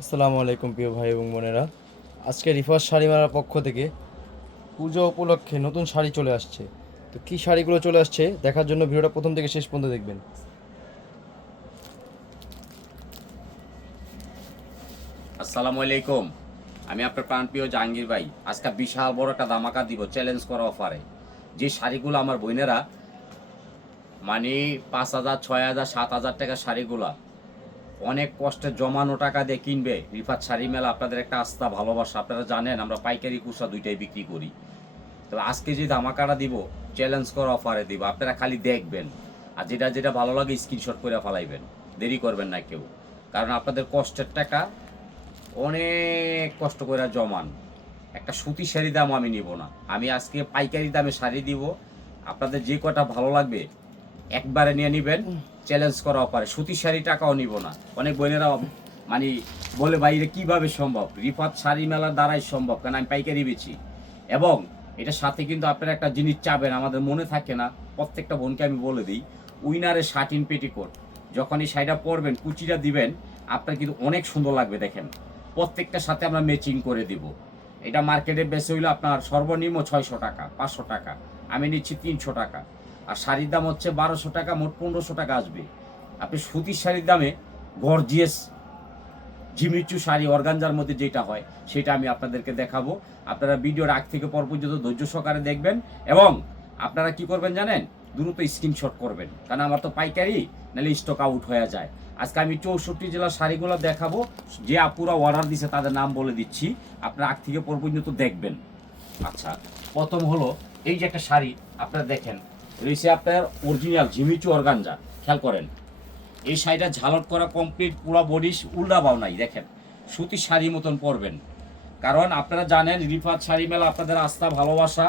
আসসালামু আলাইকুম প্রিয় ভাই এবং বোনেরা। আজকে রিফার শাড়ি মেলার পক্ষ থেকে পুজো উপলক্ষে নতুন শাড়ি চলে আসছে। তো কী শাড়িগুলো চলে আসছে দেখার জন্য ভিডিওটা প্রথম থেকে শেষ পর্যন্ত দেখবেন। আসসালামু আলাইকুম। আমি আপনার প্রাণপ্রিয় জাহাঙ্গীর ভাই। আজকে বিশাল বড় একটা ধামাকা দিব চ্যালেঞ্জ করা অফারে। যে শাড়িগুলো আমার বোনেরা মানে 5,000, 6,000, 7,000 টাকার শাড়িগুলা অনেক কষ্টে জমানো টাকা দিয়ে কিনবে। রিফাত শাড়ি মেলা আপনাদের একটা আস্থা ভালোবাসা। আপনারা জানেন আমরা পাইকারি খুচরা দুইটাই বিক্রি করি। তো আজকে যে ধামাকাটা দিব চ্যালেঞ্জ করা অফারে দিব, আপনারা খালি দেখবেন আর যেটা যেটা ভালো লাগে স্ক্রিনশট করে ফেলাইবেন। দেরি করবেন না কেউ, কারণ আপনাদের কষ্টের টাকা অনেক কষ্ট করে জমান। একটা সুতি শাড়ি দাম আমি নিব না, আমি আজকে পাইকারি দামে শাড়ি দিব। আপনাদের যে কটা ভালো লাগবে একবারে নিয়ে নেবেন। চ্যালেঞ্জ করা পারে সুতি শাড়ি টাকাও নিব না। অনেক বোনেরা মানে বলে বাইরে কিভাবে সম্ভব, রিফাত শাড়ি মেলার দ্বারাই সম্ভব, কারণ আমি পাইকারি বেচি। এবং এটার সাথে কিন্তু আপনারা একটা জিনিস চাবেন, আমাদের মনে থাকে না, প্রত্যেকটা বোনকে আমি বলে দিই, উইনারের শার্ট ইন পেটিকোট যখন এই শাড়িটা পরবেন কুচিটা দিবেন আপনার কিন্তু অনেক সুন্দর লাগবে। দেখেন প্রত্যেকটার সাথে আমরা ম্যাচিং করে দিব। এটা মার্কেটে বেশি হইলে আপনার সর্বনিম্ন 600 টাকা, 500 টাকা, আমি নিচ্ছি 300 টাকা। আর শাড়ির দাম হচ্ছে 1200 টাকা, মোট 1500 টাকা আসবে। আপনি সুতির শাড়ির দামে গর্জিয়াস জিমিচু শাড়ি অর্গানজার মধ্যে যেটা হয় সেটা আমি আপনাদেরকে দেখাবো। আপনারা ভিডিওর আগ থেকে পর পর্যন্ত ধৈর্য সহকারে দেখবেন এবং আপনারা কি করবেন জানেন, দ্রুত স্ক্রিনশট করবেন, কারণ আমার তো পাইকারি, নাহলে স্টক আউট হয়ে যায়। আজকে আমি 64 জেলার শাড়িগুলো দেখাবো। যে আপুরা অর্ডার দিছে তাদের নাম বলে দিচ্ছি, আপনারা আগ থেকে পর পর্যন্ত দেখবেন। আচ্ছা, প্রথম হলো এই যে একটা শাড়ি আপনারা দেখেন রয়েছে আপনার অরিজিনাল জিমিচু অর্গানজা। খেয়াল করেন এই শাড়িটা ঝালট করা কমপ্লিট, পুরো বডি উল্টা বাও নাই। দেখেন সুতির শাড়ির মতন পরবেন, কারণ আপনারা জানেন রিফাত শাড়ি মেলা আপনাদের আস্থা ভালোবাসা।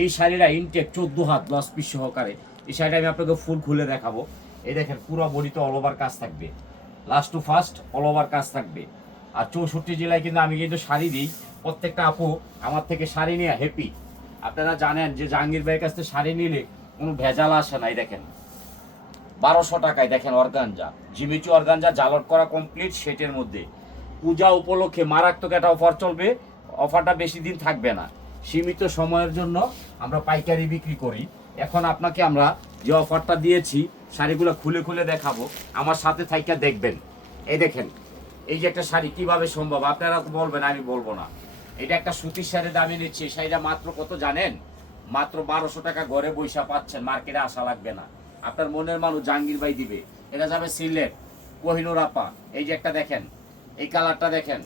এই শাড়িটা ইনটেক 14 হাত লস পিস সহকারে। এই শাড়িটা আমি আপনাকে ফুল খুলে দেখাবো। এই দেখেন পুরো বডিতে অল ওভার কাজ থাকবে, last to first all over কাজ থাকবে। আর 64 জেলায় কিন্তু আমি কিন্তু শাড়ি দিই। প্রত্যেকটা আপু আমার থেকে শাড়ি নিয়ে হ্যাপি। আপনারা জানেন যে জাহাঙ্গীর ভাইয়ের কাছ থেকে শাড়ি নিলে কোনো ভেজাল আসে না। এই দেখেন 1200 টাকায় দেখেন অর্গানজা, জিমিচু অর্গানজা জালট করা কমপ্লিট সেটের মধ্যে। পূজা উপলক্ষে মারাত্মক একটা অফার চলবে। অফারটা বেশি দিন থাকবে না, সীমিত সময়ের জন্য আমরা পাইকারি বিক্রি করি। এখন আপনাকে আমরা যে অফারটা দিয়েছি শাড়িগুলো খুলে খুলে দেখাবো, আমার সাথে থাইকা দেখবেন। এই দেখেন এই যে একটা শাড়ি কিভাবে সম্ভব, আপনারা বলবেন আমি বলবো না। এটা একটা সুতির শাড়ি দামে নিচ্ছি। শাড়িটা মাত্র কত জানেন? মাত্র 1200 টাকা। ঘরে বৈশা পাচ্ছেন, মার্কেটে আসা লাগবে না। আপনার মনের মানুষ জাহাঙ্গীর ভাই দিবে। এটা যাবে সিলেট, কোহিনুর আপা। এই যে একটা দেখেন, এই কালারটা দেখেন,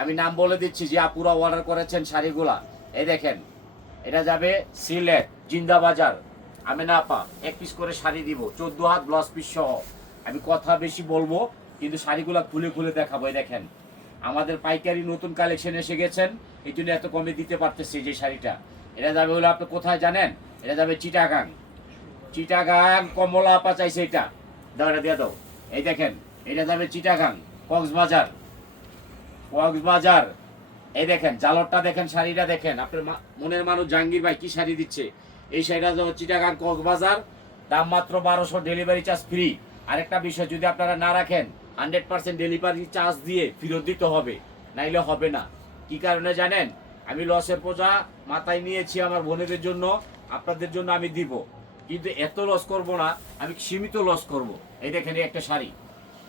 আমি নাম বলে দিচ্ছি যে আপুরা অর্ডার করেছেন শাড়িগুলা। এই দেখেন এটা যাবে সিলেট জিন্দাবাজার, আমি না আপা 1 পিস করে শাড়ি দিব, 14 হাত ব্লাউজ পিস সহ। আমি কথা বেশি বলবো কিন্তু শাড়িগুলা খুলে খুলে দেখাবো। এই দেখেন আমাদের পাইকারি নতুন কালেকশন এসে গেছেন, এই জন্য এত কমে দিতে পারতেছি। যে শাড়িটা এটা যাবে হলো আপনি কোথায় জানেন? এটা যাবে চিটাগাং। চিটাগাং কমলা আপা চাইছে, এটা দাও, এটা দিয়ে দাও। এই দেখেন এটা যাবে চিটাগাং, কক্সবাজার, কক্সবাজার। এই দেখেন জালরটা দেখেন, শাড়িটা দেখেন। আপনার মনের মানুষ জাহাঙ্গীর ভাই কি শাড়ি দিচ্ছে। এই শাড়িটা যাবে চিটাগাং কক্সবাজার, দাম মাত্র 1200, ডেলিভারি চার্জ ফ্রি। আরেকটা বিষয়, যদি আপনারা না রাখেন 100% ডেলিভারি চার্জ দিয়ে ফেরত দিতে হবে, নাইলে হবে না। কি কারণে জানেন? আমি লসের বোঝা মাথায় নিয়েছি আমার বোনেদের জন্য, আপনাদের জন্য আমি দিব, কিন্তু এত লস করব না, আমি সীমিত লস করব। এই দেখেন এই একটা শাড়ি,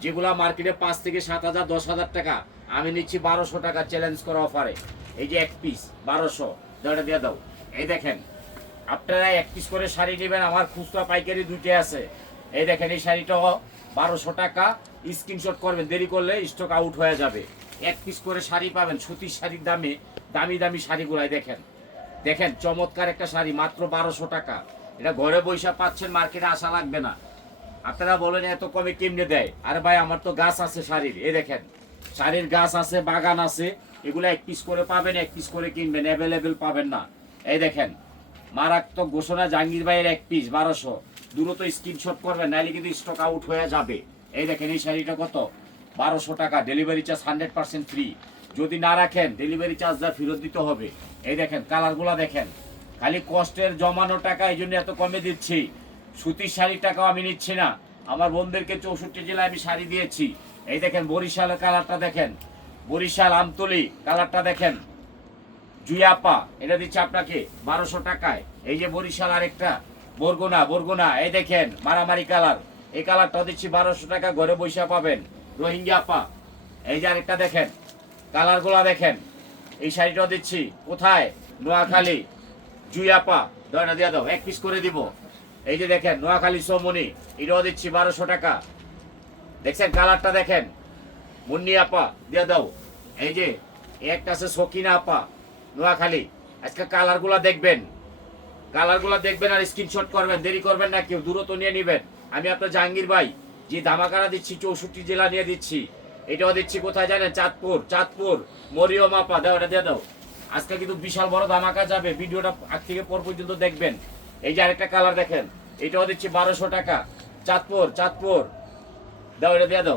যেগুলা মার্কেটে 5 থেকে 7,000, 10,000 টাকা, আমি নিচ্ছি 1200 টাকা চ্যালেঞ্জ করা অফারে। এই যে এক পিস 1200, দাওটা দিয়ে দাও। এই দেখেন আপনারা 1 পিস করে শাড়ি নেবেন, আমার খুচরা পাইকারি দুইটাই আছে। এই দেখেন এই শাড়িটাও 1200 টাকা। স্ক্রিনশট করবেন, দেরি করলে স্টক আউট হয়ে যাবে। 1 পিস করে শাড়ি পাবেন সুতির শাড়ির দামে, দামি দামি শাড়িগুলাই দেখেন। দেখেন চমৎকার একটা শাড়ি মাত্র 1200 টাকা। এটা ঘরে বৈশা পাচ্ছেন, মার্কেটে আসা লাগবে না। আপনারা বলেন এত কমে কেমনে দেয়? আরে ভাই আমার তো গাছ আছে শাড়ির। এই দেখেন শাড়ির গাছ আছে, বাগান আছে। এগুলো 1 পিস করে পাবেন, 1 পিস করে কিনবেন, অ্যাভেলেবেল পাবেন না। এই দেখেন মারাত্মক ঘোষণা, জাহাঙ্গীর ভাইয়ের 1 পিস 1200। দ্রুত স্ক্রিনশট করবেন, নাইলে কিন্তু স্টক আউট হয়ে যাবে। এই দেখেন এই শাড়িটা কত? 1200 টাকা, ডেলিভারি চার্জ 100% ফ্রি। যদি না রাখেন ডেলিভারি চার্জটা ফেরত দিতে হবে। এই দেখেন কালারগুলো দেখেন, খালি কষ্টের জমানো টাকা, এই জন্য এত কমে দিচ্ছি। সুতির শাড়ির টাকাও আমি নিচ্ছি না। আমার বোনদেরকে 64 জেলায় আমি শাড়ি দিয়েছি। এই দেখেন বরিশালের কালারটা দেখেন, বরিশাল আমতলি, কালারটা দেখেন জুয়াপা, এটা দিচ্ছে আপনাকে 1200 টাকায়। এই যে বরিশাল আরেকটা বরগুনা, এই দেখেন মারামারি কালার, এই কালারটা দিচ্ছি 1200 টাকা, ঘরে বৈশা পাবেন। রোহিঙ্গা আপা, এই যে আরেকটা দেখেন, কালারগুলা দেখেন। এই শাড়িটাও দিচ্ছি কোথায়, নোয়াখালী জুয়াপা, দয়টা দিয়ে দাও, 1 পিস করে দিব। এই যে দেখেন নোয়াখালী সোমনি, এটাও দিচ্ছি 1200 টাকা। দেখছেন কালারটা দেখেন, মুন্নি আপা দিয়ে দাও। এই যে একটা আছে সকিনা আপা, নোয়াখালী। আজকে কালারগুলা দেখবেন, আর স্ক্রিনশট করবেন, দেরি করবেন না, কেউ দূরত্ব নিয়ে নেবেন। আমি আপনার জাহাঙ্গীর ভাই যে ধামাকারা দিচ্ছি 64 জেলা নিয়ে দিচ্ছি। এটাও দিচ্ছি কোথায় জানেন, চাঁদপুর মরিয়ম আপা, দাও এটা দিয়ে দাও। আজকে কিন্তু বিশাল বড় ধামাকা যাবে, ভিডিওটা আগ থেকে পর পর্যন্ত দেখবেন। এই যে আরেকটা কালার দেখেন, এটাও দিচ্ছি 1200 টাকা। চাঁদপুর, দাও এটা দিয়ে দাও।